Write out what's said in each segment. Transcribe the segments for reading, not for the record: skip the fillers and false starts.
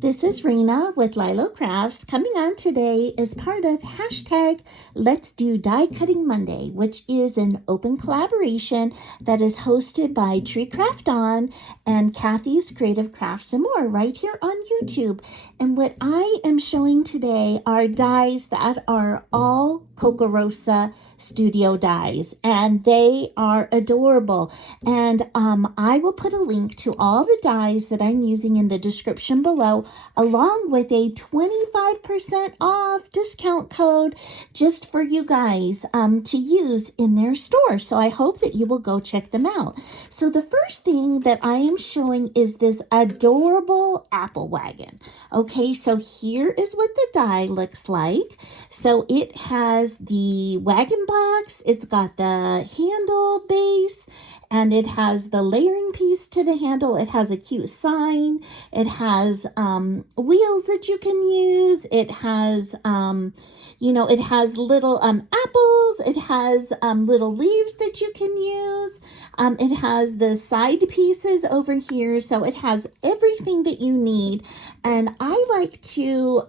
This is Rena with LYLO Crafts. Coming on today is part of hashtag Let's Do Die Cutting Monday, which is an open collaboration that is hosted by Tree Craft On and Kathy's Creative Crafts and More right here on YouTube. And what I am showing today are dies that are all KOKOROSA studio dies, and they are adorable. And I will put a link to all the dies that I'm using in the description below, along with a 25% off discount code just for you guys to use in their store. So I hope that you will go check them out. So the first thing that I am showing is this adorable apple wagon. Okay, so here is what the die looks like. So it has the wagon box, it's got the handle base, and it has the layering piece to the handle. It has a cute sign. It has wheels that you can use. It has, it has little apples. It has little leaves that you can use. It has the side pieces over here. So it has everything that you need. And I like to,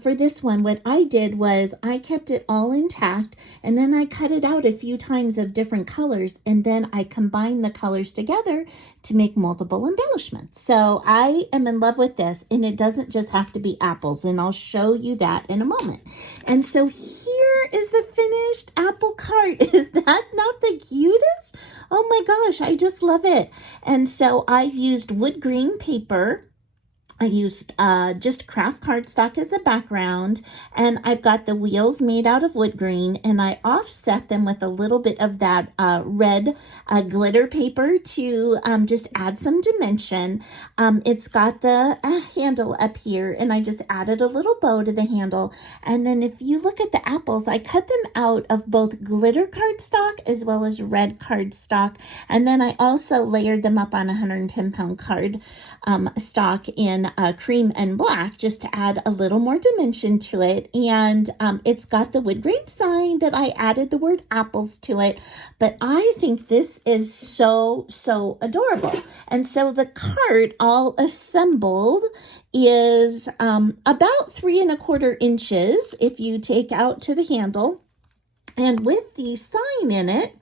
for this one, what I did was I kept it all intact, and then I cut it out a few times of different colors, and then I combined the colors together to make multiple embellishments. So I am in love with this, and it doesn't just have to be apples, and I'll show you that in a moment. And so here is the finished apple cart. Is that not the cutest? Oh my gosh, I just love it. And so I used wood green paper. I used just craft cardstock as the background, and I've got the wheels made out of wood green, and I offset them with a little bit of that red glitter paper to just add some dimension. It's got the handle up here, and I just added a little bow to the handle. And then if you look at the apples, I cut them out of both glitter cardstock as well as red cardstock, and then I also layered them up on a 110-pound card stock in cream and black just to add a little more dimension to it. And it's got the wood grain sign that I added the word apples to it. But I think this is so adorable. And so the cart all assembled is about 3 1/4 inches if you take out to the handle. And with the sign in it,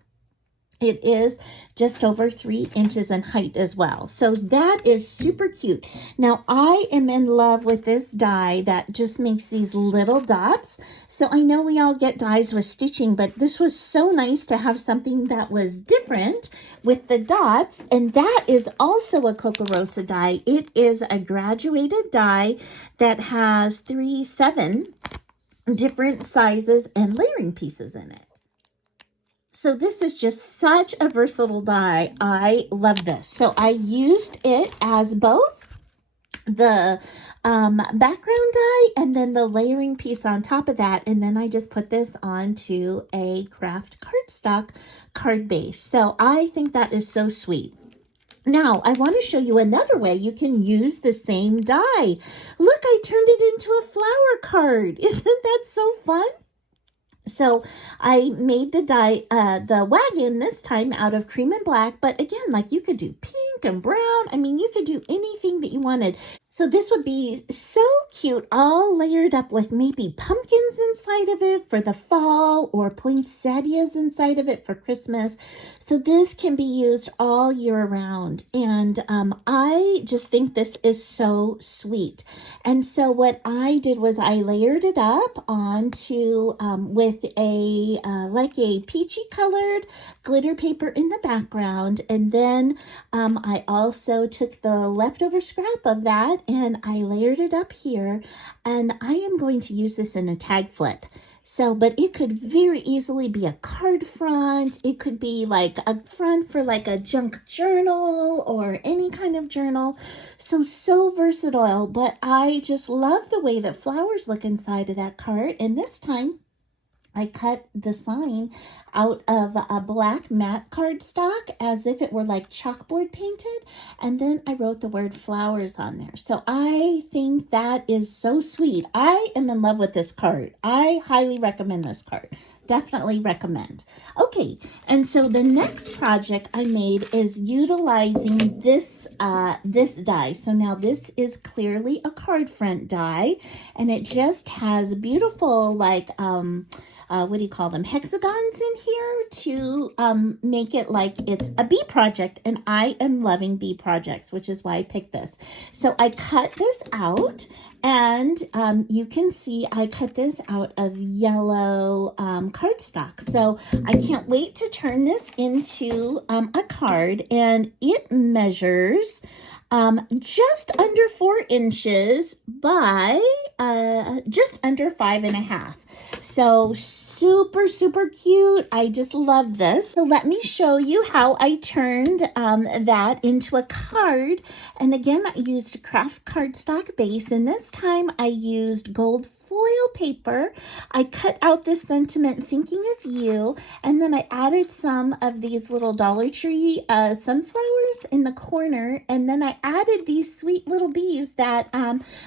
it is just over 3 inches in height as well. So that is super cute. Now I am in love with this die that just makes these little dots. So I know we all get dies with stitching, but this was so nice to have something that was different with the dots. And that is also a KOKOROSA die. It is a graduated die that has 7 different sizes and layering pieces in it. So this is just such a versatile die. I love this. So I used it as both the background die and then the layering piece on top of that. And then I just put this onto a craft cardstock card base. So I think that is so sweet. Now, I want to show you another way you can use the same die. Look, I turned it into a flower card. Isn't that so fun? So I made the die, the wagon this time out of cream and black, but again, like you could do pink and brown. I mean, you could do anything that you wanted. So this would be so cute, all layered up with maybe pumpkins inside of it for the fall or poinsettias inside of it for Christmas. So this can be used all year round. And I just think this is so sweet. And so what I did was I layered it up onto with a like a peachy colored glitter paper in the background. And then I also took the leftover scrap of that and I layered it up here, and I am going to use this in a tag flip. So, but it could very easily be a card front. It could be like a front for like a junk journal or any kind of journal. So versatile, but I just love the way that flowers look inside of that card. And this time I cut the sign out of a black matte cardstock as if it were like chalkboard painted. And then I wrote the word flowers on there. So I think that is so sweet. I am in love with this card. I highly recommend this card. definitely recommend. Okay, and so the next project I made is utilizing this this die. So now this is clearly a card front die, and it just has beautiful, like what do you call them, hexagons in here to make it like it's a bee project, and I am loving bee projects, which is why I picked this. So I cut this out, and you can see I cut this out of yellow cardstock. So I can't wait to turn this into a card, and it measures just under 4 inches by just under 5.5. So super, super cute. I just love this. So let me show you how I turned that into a card. And again, I used a craft cardstock base, and this time I used gold foil paper. I cut out this sentiment thinking of you, and then I added some of these little Dollar Tree sunflowers in the corner, and then I added these sweet little bees that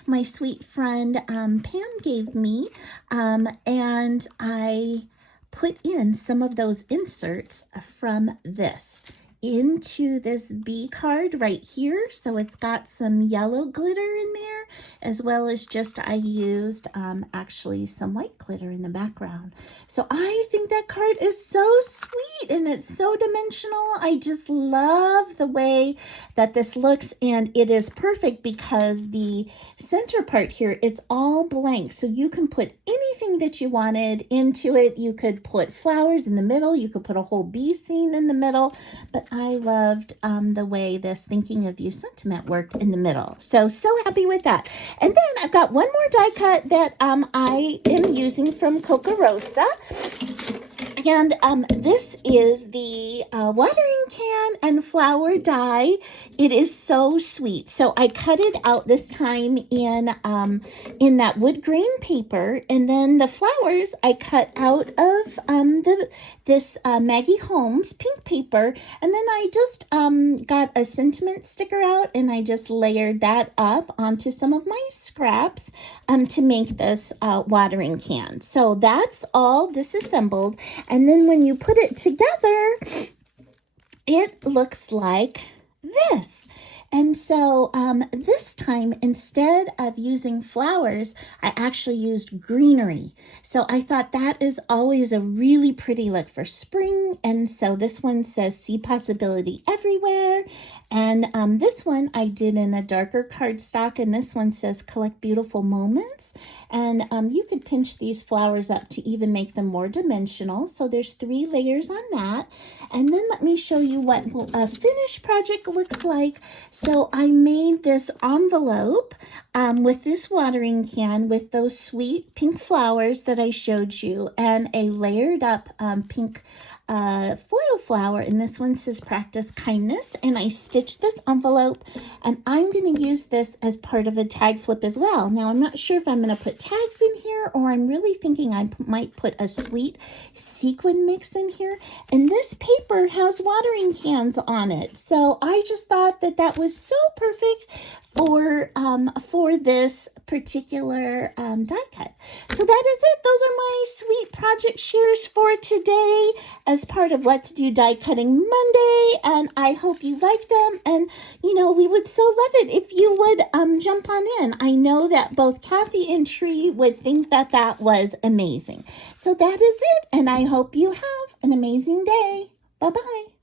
my sweet friend Pam gave me, and I put in some of those inserts from this into this bee card right here. So it's got some yellow glitter in there, as well as just I used actually some white glitter in the background. So I think that card is so sweet, and it's so dimensional. I just love the way that this looks, and it is perfect because the center part here, it's all blank, so you can put anything that you wanted into it. You could put flowers in the middle, you could put a whole bee scene in the middle, but I loved the way this thinking of you sentiment worked in the middle. So happy with that. And then I've got one more die cut that I am using from KOKOROSA. And this is the watering can and flower die. It is so sweet. So I cut it out this time in that wood grain paper, and then the flowers I cut out of this Maggie Holmes pink paper, and then I just got a sentiment sticker out, and I just layered that up onto some of my scraps to make this watering can. So that's all disassembled. And then when you put it together, it looks like this. And so this time, instead of using flowers, I actually used greenery. So I thought that is always a really pretty look for spring. And so this one says, see possibility everywhere. And this one I did in a darker cardstock, and this one says collect beautiful moments. And you could pinch these flowers up to even make them more dimensional. So there's 3 layers on that. And then let me show you what a finished project looks like. So I made this envelope with this watering can with those sweet pink flowers that I showed you, and a layered up pink foil flower, and this one says practice kindness, and I stitched this envelope, and I'm going to use this as part of a tag flip as well. Now I'm not sure if I'm going to put tags in here, or I'm really thinking I might put a sweet sequin mix in here, and this paper has watering cans on it, so I just thought that that was so perfect for this particular die cut. So that is it. Those are my sweet project shares for today as part of Let's Do Die Cutting Monday, and I hope you like them. And you know, we would so love it if you would jump on in. I know that both Kathy and Tree would think that that was amazing. So that is it, and I hope you have an amazing day. Bye-bye.